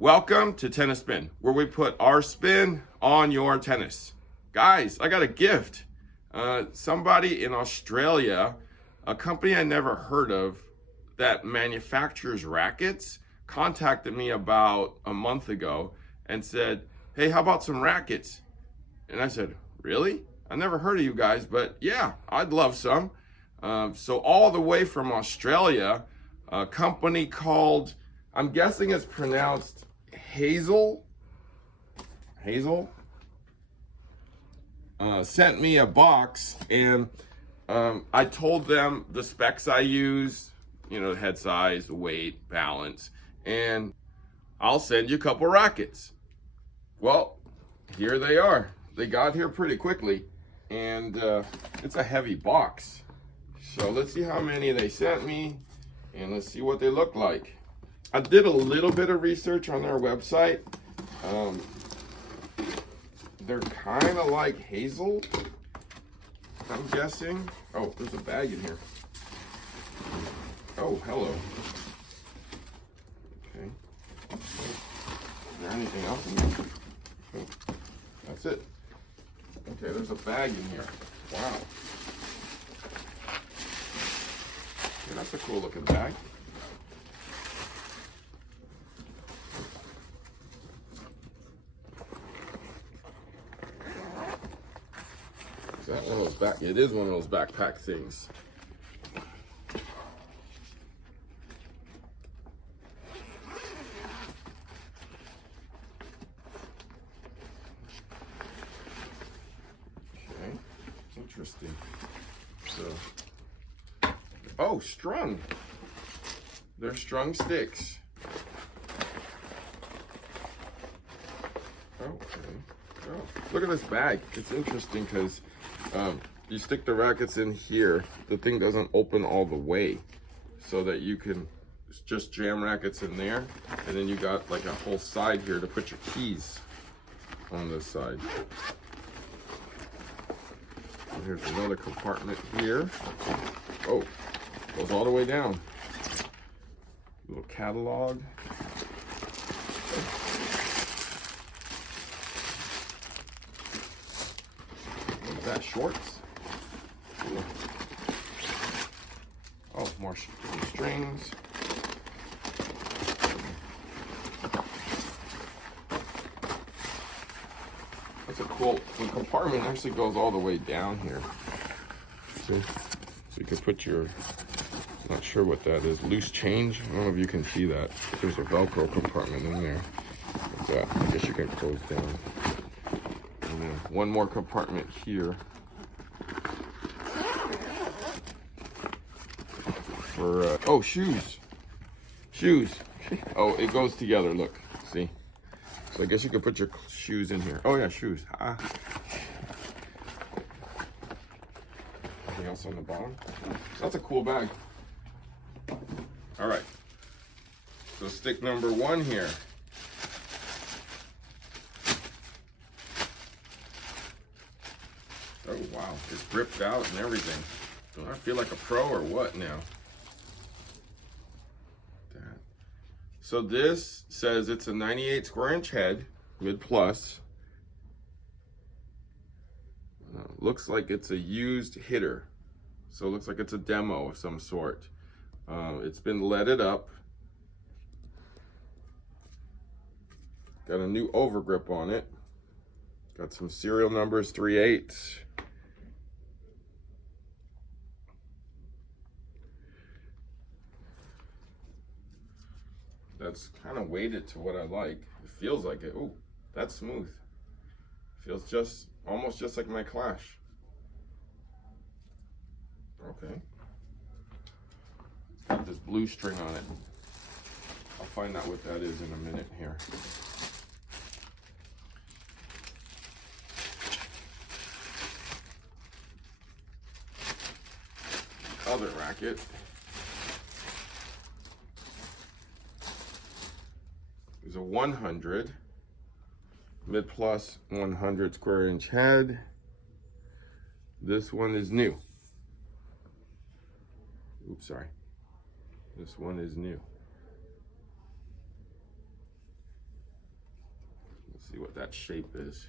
Welcome to Tennis Spin, where we put our spin on your tennis. Guys, I got a gift. Somebody in Australia, a company I never heard of that manufactures rackets, contacted me about a month ago and said, hey, how about some rackets? And I said, really? I never heard of you guys, but yeah, I'd love some. So all the way from Australia, a company called, I'm guessing it's pronounced Heysil, sent me a box, and I told them the specs I use, you know, head size, the weight, balance, and I'll send you a couple rackets. Well, here they are. They got here pretty quickly, and it's a heavy box. So let's see how many they sent me, and let's see what they look like. I did a little bit of research on their website. They're kind of like Hazel, I'm guessing. Oh, there's a bag in here. Oh, hello. Okay. Is there anything else in there? Oh, that's it. Okay, there's a bag in here. Wow. Okay, that's a cool looking bag. Is that one of those back? It is one of those backpack things. Okay, interesting. So, oh, strung. They're strung sticks. Okay. Oh, look at this bag. It's interesting because you stick the rackets in here. The thing doesn't open all the way, so that you can just jam rackets in there, and then you got like a whole side here to put your keys on this side. And here's another compartment here. Oh, goes all the way down. Little catalog. What's that? Shorts? Cool. Oh, more strings. That's a cool. The compartment actually goes all the way down here. See? So you can put your, not sure what that is, loose change. I don't know if you can see that. There's a Velcro compartment in there. I guess you can close down. And then one more compartment here for oh, shoes. Oh, it goes together. Look, see. So I guess you could put your shoes in here. Oh yeah, shoes. Anything else on the bottom? That's a cool bag. All right. So stick number one here. Oh wow, it's ripped out and everything. Do I feel like a pro or what now? So this says it's a 98 square inch head, mid plus. Looks like it's a used hitter. So it looks like it's a demo of some sort. It's been leaded up. Got a new overgrip on it. Got some serial numbers, 3/8. That's kind of weighted to what I like. It feels like it. Ooh, that's smooth. Feels just, almost just like my Clash. Okay. It's got this blue string on it. I'll find out what that is in a minute here. Other racket. Is a 100 mid plus 100 square inch head. This one is new. Oops, sorry. This one is new. See what that shape is.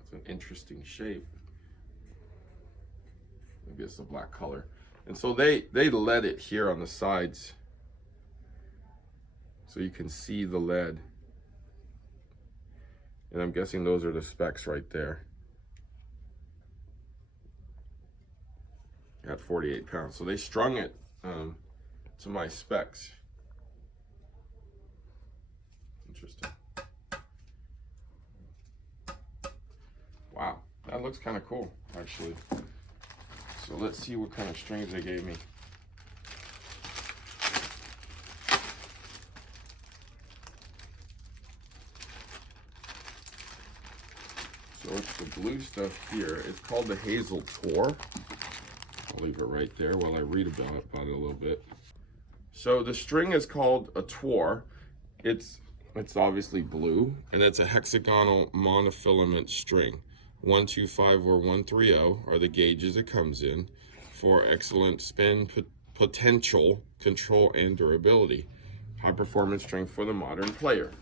It's an interesting shape. Maybe it's a black color. And so they lead it here on the sides, so you can see the lead. And I'm guessing those are the specs right there. At 48 pounds. So they strung it to my specs. Interesting. Wow, that looks kind of cool, actually. So let's see what kind of strings they gave me. So it's the blue stuff here. It's called the Hazel Tour. I'll leave it right there while I read about it a little bit. So the string is called a Tour. It's obviously blue, and it's a hexagonal monofilament string. 125 or 130 are the gauges it comes in for excellent spin potential, control, and durability. High performance string for the modern player.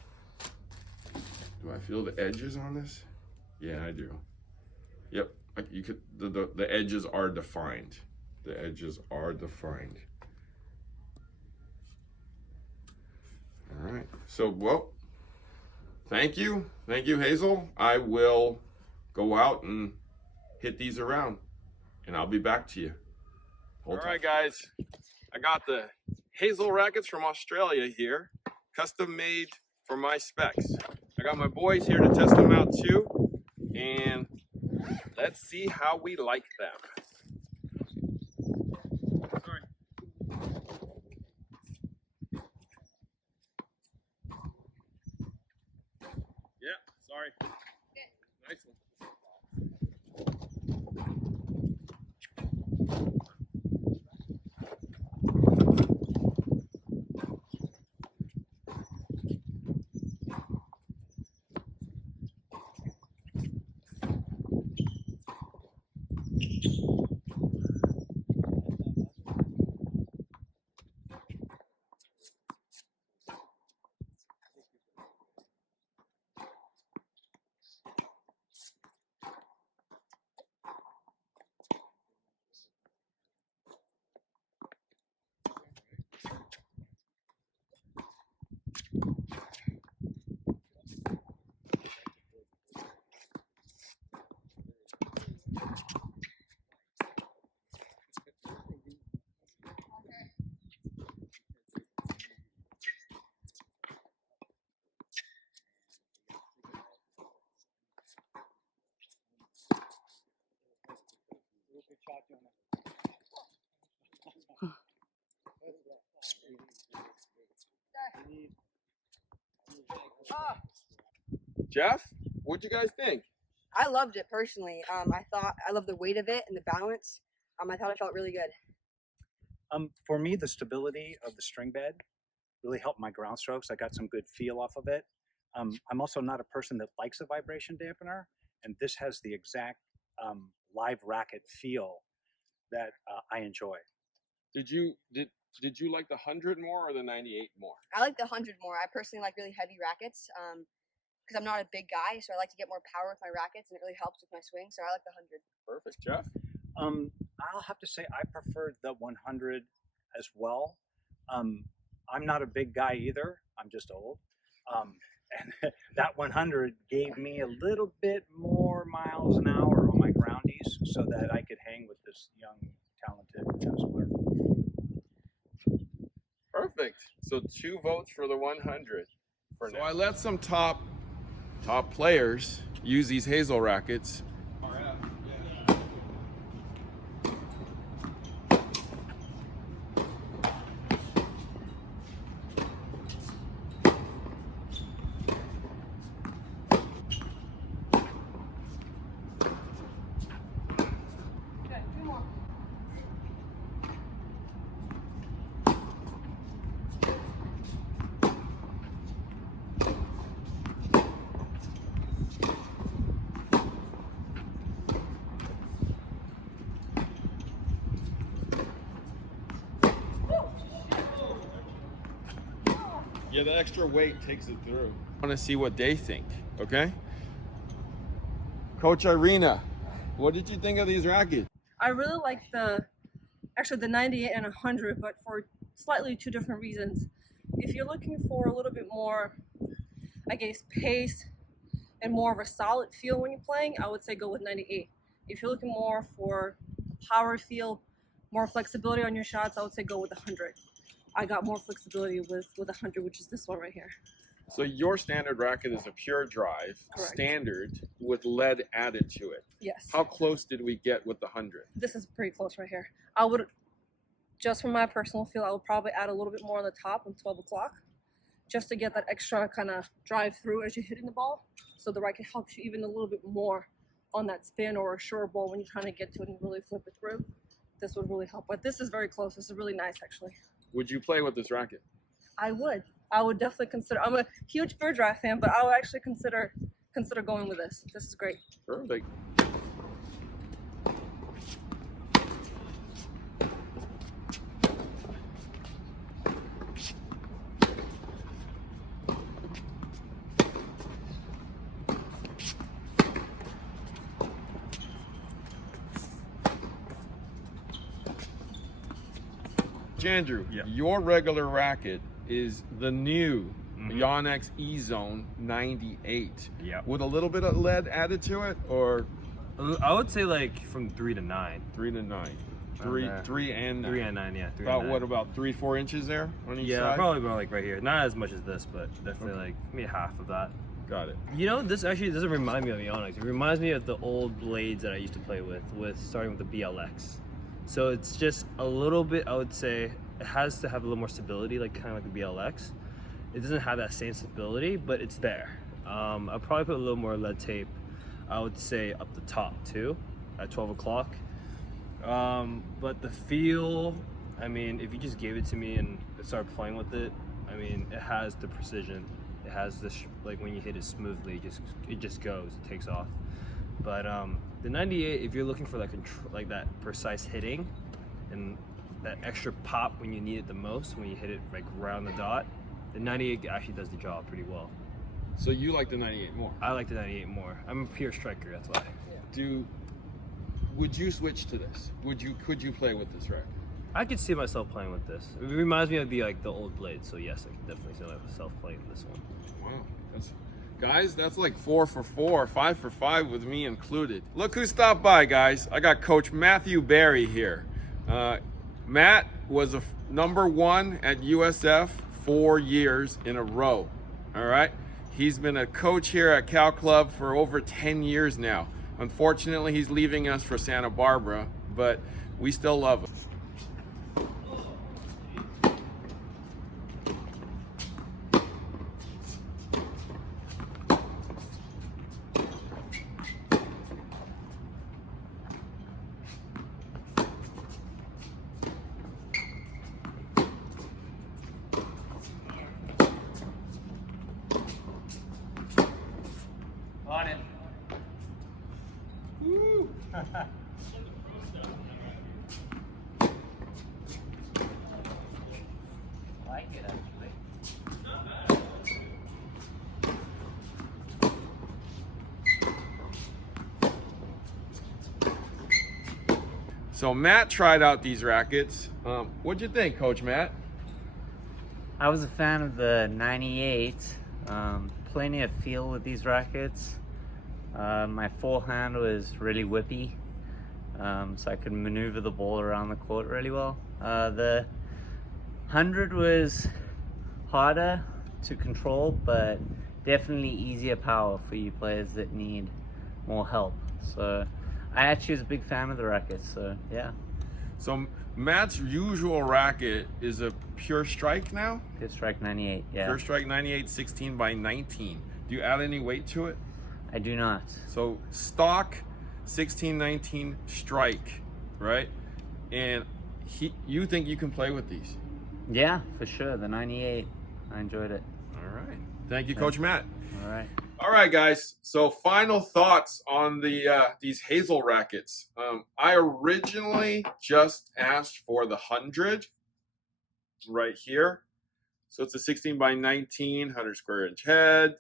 Do I feel the edges on this? Yeah, I do. Yep, you could. The edges are defined. The edges are defined. All right. So, well, thank you, Hazel. I will go out and hit these around, and I'll be back to you. All right, guys. I got the Hazel rackets from Australia here, custom made for my specs. I got my boys here to test them out too, and let's see how we like them. Sorry. Yeah, sorry. Nice one. Jeff, what'd you guys think? I loved it personally. I love the weight of it and the balance. I thought it felt really good. For me, the stability of the string bed really helped my ground strokes. I got some good feel off of it. I'm also not a person that likes a vibration dampener, and this has the exact live racket feel that I enjoy. Did you like the 100 more or the 98 more? I like the 100 more. I personally like really heavy rackets because I'm not a big guy, so I like to get more power with my rackets, and it really helps with my swing. So I like the 100. Perfect, Jeff. I'll have to say I preferred the 100 as well. I'm not a big guy either. I'm just old. And that 100 gave me a little bit more miles an hour on my groundies so that I could hang with this young, talented tennis player. Perfect. So 2 votes for the 100 for now. So I let some top players use these Hazel rackets. Yeah, the extra weight takes it through. I want to see what they think, okay? Coach Irina, what did you think of these rackets? I really like the 98 and 100, but for slightly two different reasons. If you're looking for a little bit more, I guess, pace and more of a solid feel when you're playing, I would say go with 98. If you're looking more for power feel, more flexibility on your shots, I would say go with 100. I got more flexibility with 100, which is this one right here. So your standard racket is a pure drive, Correct. standard, with lead added to it. Yes. How close did we get with the 100? This is pretty close right here. I would, just from my personal feel, I would probably add a little bit more on the top on 12 o'clock, just to get that extra kind of drive through as you're hitting the ball. So the racket helps you even a little bit more on that spin or a short ball when you're trying to get to it and really flip it through. This would really help. But this is very close. This is really nice, actually. Would you play with this racket? I would definitely consider. I'm a huge bird drive fan, but I would actually consider going with this. This is great. Perfect. Andrew, Yeah. Your regular racket is the new Yonex E-Zone 98. Yeah. With a little bit of lead added to it, or I would say like from 3 to 9. 3 to 9? Around Three and 9. 3 and 9, yeah. 3 About and 9. what, about 3-4 inches there on each Yeah, side? probably about like right here. Not as much as this, but definitely like maybe half of that. Got it. You know, this actually doesn't remind me of the Onyx. It reminds me of the old blades that I used to play with starting with the BLX. So it's just a little bit, I would say, it has to have a little more stability, like kind of like the BLX. It doesn't have that same stability, but it's there. I'll probably put a little more lead tape, I would say up the top too, at 12 o'clock. But the feel, I mean, if you just gave it to me and started playing with it, I mean, it has the precision. It has this, like when you hit it smoothly, it just goes, it takes off. But the 98, if you're looking for like that precise hitting and that extra pop when you need it the most, when you hit it like around the dot, the 98 actually does the job pretty well. So you like the 98 more? I like the 98 more. I'm a pure striker, that's why. Would you switch to this? Could you play with this racket? I could see myself playing with this. It reminds me of the old blade, so yes, I can definitely see myself playing this one. Wow, guys, that's like 4 for 4, 5 for 5 with me included. Look who stopped by, guys. I got Coach Matthew Barry here. Matt was a #1 at USF 4 years in a row. All right, he's been a coach here at Cal Club for over 10 years now. Unfortunately, he's leaving us for Santa Barbara, but we still love him. On it. Woo. Like it actually. So Matt tried out these rackets. What'd you think, Coach Matt? I was a fan of the 98. Plenty of feel with these rackets. My forehand was really whippy, so I could maneuver the ball around the court really well. The 100 was harder to control, but definitely easier power for you players that need more help. So I actually was a big fan of the rackets, so yeah. So Matt's usual racket is a pure strike now? Pure strike 98, yeah. Pure strike 98, 16 by 19. Do you add any weight to it? I do not. So stock 16, 19 strike, right? And you think you can play with these? Yeah, for sure. The 98, I enjoyed it. All right. Thank you, Coach Matt. All right. All right, guys. So final thoughts on these Hazel rackets. I originally just asked for the 100 right here. So it's a 16 by 19, 100 square inch head.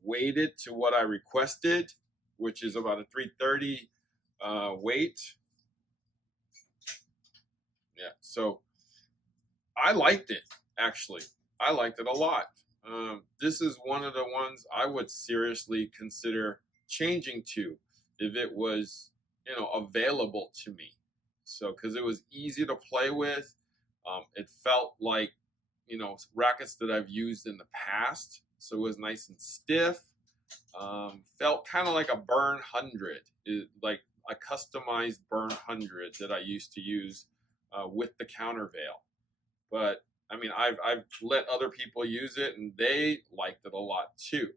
Weighted to what I requested, which is about a 330 weight. Yeah, so I liked it, actually. I liked it a lot. This is one of the ones I would seriously consider changing to if it was, available to me. So, because it was easy to play with. It felt like, rackets that I've used in the past. So it was nice and stiff. Felt kind of like a burn 100, like a customized burn 100 that I used to use with the countervail. But I mean, I've let other people use it and they liked it a lot too.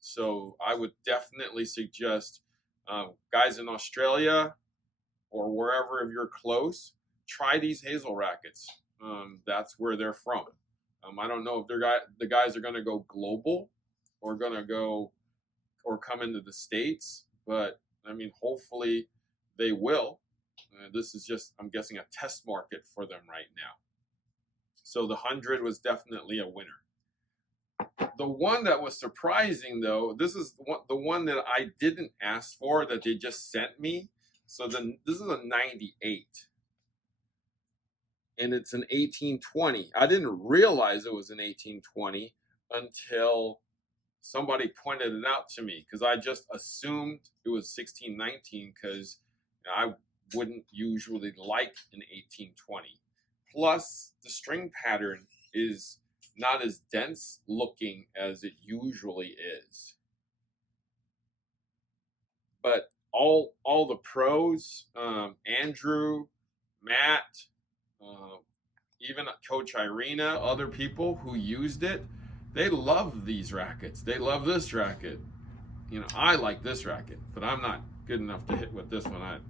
So I would definitely suggest guys in Australia or wherever, if you're close, try these Hazel rackets. That's where they're from. I don't know if the guys are going to go global or going to go or come into the States, but I mean, hopefully they will. This is just, I'm guessing, a test market for them right now. So the 100 was definitely a winner. The one that was surprising, though, this is the one that I didn't ask for, that they just sent me. So this is a 98. And it's an 1820. I didn't realize it was an 1820 until somebody pointed it out to me, because I just assumed it was 1619, because I wouldn't usually like an 1820. Plus, the string pattern is not as dense looking as it usually is. But all the pros, Andrew, Matt, even Coach Irina, other people who used it, they love these rackets. They love this racket. I like this racket, but I'm not good enough to hit with this one.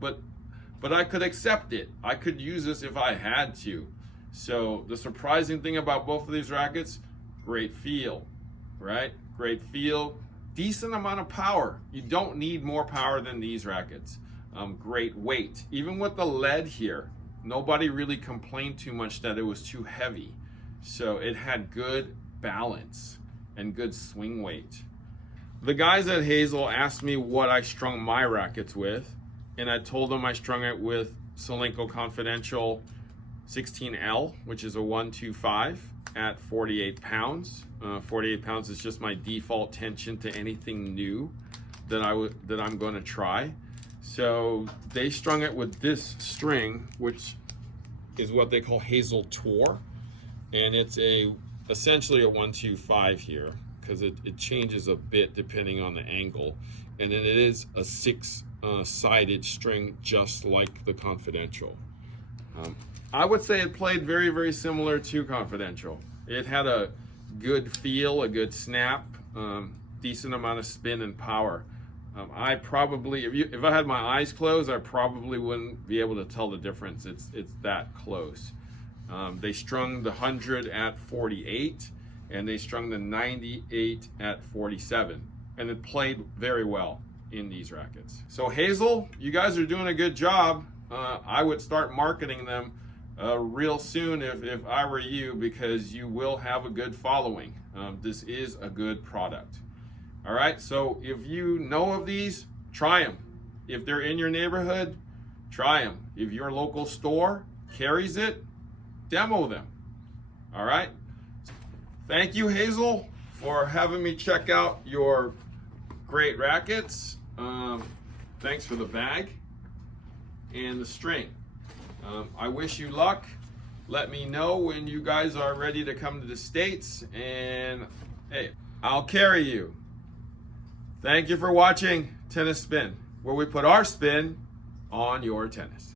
But I could accept it. I could use this if I had to. So the surprising thing about both of these rackets, great feel, right? Great feel, decent amount of power. You don't need more power than these rackets. Great weight. Even with the lead here, nobody really complained too much that it was too heavy. So it had good balance and good swing weight. The guys at Hazel asked me what I strung my rackets with, and I told them I strung it with Solenko Confidential 16L, which is a 125 at 48 pounds. 48 pounds is just my default tension to anything new that I'm going to try. So they strung it with this string, which is what they call Hazel Tor, and it's essentially a 125 here, because it changes a bit depending on the angle, and then it is a six-sided string, just like the Confidential. I would say it played very, very similar to Confidential. It had a good feel, a good snap, decent amount of spin and power. I probably, if I had my eyes closed, I probably wouldn't be able to tell the difference. It's that close. They strung the 100 at 48, and they strung the 98 at 47, and it played very well in these rackets. So Hazel, you guys are doing a good job. I would start marketing them real soon if I were you, because you will have a good following. This is a good product. All right, so if you know of these, try them. If they're in your neighborhood, try them. If your local store carries it, demo them. All right. Thank you, Hazel, for having me check out your great rackets. Thanks for the bag and the string. I wish you luck. Let me know when you guys are ready to come to the States, and hey, I'll carry you. Thank you for watching Tennis Spin, where we put our spin on your tennis.